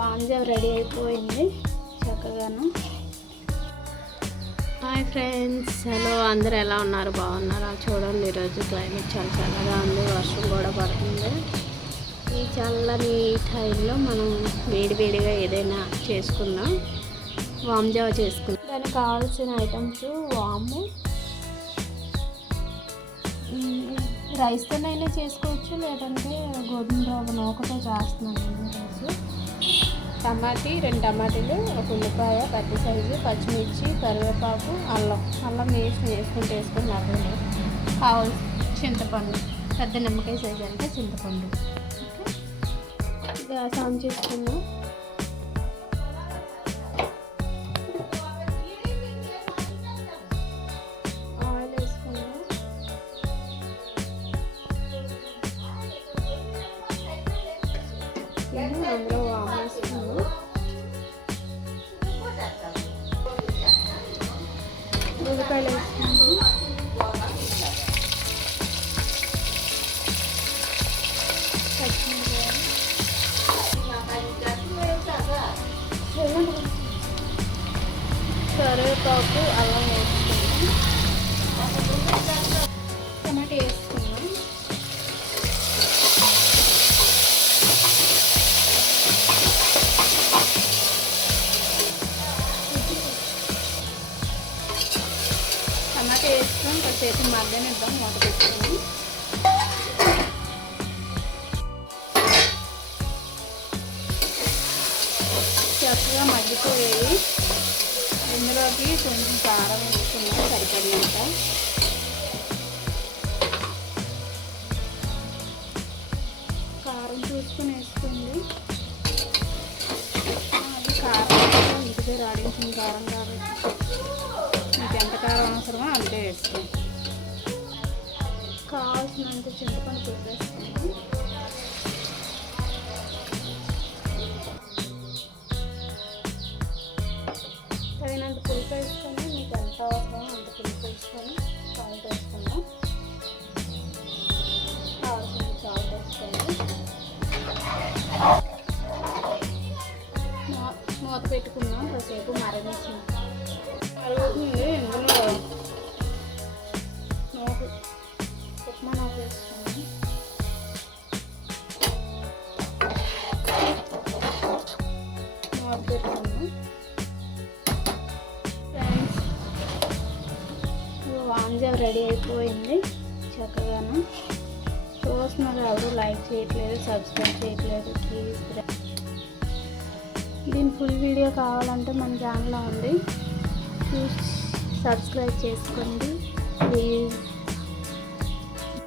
వాంజా ready అయిపోయింది చక్కగాను. Hi friends, hello, అందరూ ఎలా ఉన్నారు? బాగున్నారా? చూడండి, ఈరోజు క్లైమేట్ చాలా చల్లగా ఉంది, వర్షం కూడా పడుతుంది. ఈ చల్లని టైంలో మనం వేడివేడిగా ఏదైనా చేసుకుందాం. వామ్ జావ చేసుకుందాం. దానికి కావాల్సిన ఐటమ్స్ వాము, రైస్తోనైనా చేసుకోవచ్చు, లేదంటే గోధుమ రవ్వ నూకతో చేస్తున్నాను ఈరోజు. రెండు టమాటీలు, ఒక ఉల్లిపాయ పెద్ద సైజు, పచ్చిమిర్చి, కరివేపాకు, అల్లం వేసుకొని మరగలేదు. కావాల్సి చింతపండు, పెద్ద నిమ్మకాయ సైజు అంటే చింతపండు. గ్యాస్ ఆన్ చేసుకుందాం. ఆయిల్ వేసుకుందాం. అందులో వాము వేసుకుందాం. ఉల్లిపాయలు వేసుకుందాం. కరివేపాకు, అల్లం వేసుకుందాం. టమాటా వేసుకుందాం. టమాటా వేసుకొని కాసేపు మగ్గనిద్దాం. మూత పెట్టుకొని చక్కగా మగ్గిపోయాయి. ఇందులోకి కొంచెం కారం వేసుకున్నాం, సరిపడినంత. కారం చూసుకొని వేసుకోండి. అది కారం ఇంటి దగ్గర ఆడించిన కారం కాబట్టి మీకు ఎంత కారం అవసరమో అంతే వేసుకోండి. కావాల్సినంత చింతపండు పులుసు, తగినంత పులుపు వేసుకొని మీకు ఎంత అవసరమో అంత పులుపు వేసుకొని సాల్ట్ వేసుకుందాం. కావాల్సిన సాల్ట్ వేసుకోండి. మూత పెట్టుకుందాం. కాసేపు మరగించిన మరుగుతుంది. ఇందులో ఉప్మా నూక వేసుకుందాం. మూత పెట్టుకుందాం. వాంజా రెడీ అయిపోయింది చక్కగాను. చూస్తున్నారు, ఎవరు లైక్ చేయట్లేదు, సబ్స్క్రైబ్ చేయట్లేదు. ప్లీజ్ దీని ఫుల్ వీడియో కావాలంటే మన ఛానల్లో ఉంది, ప్లీజ్ సబ్స్క్రైబ్ చేసుకోండి ప్లీజ్.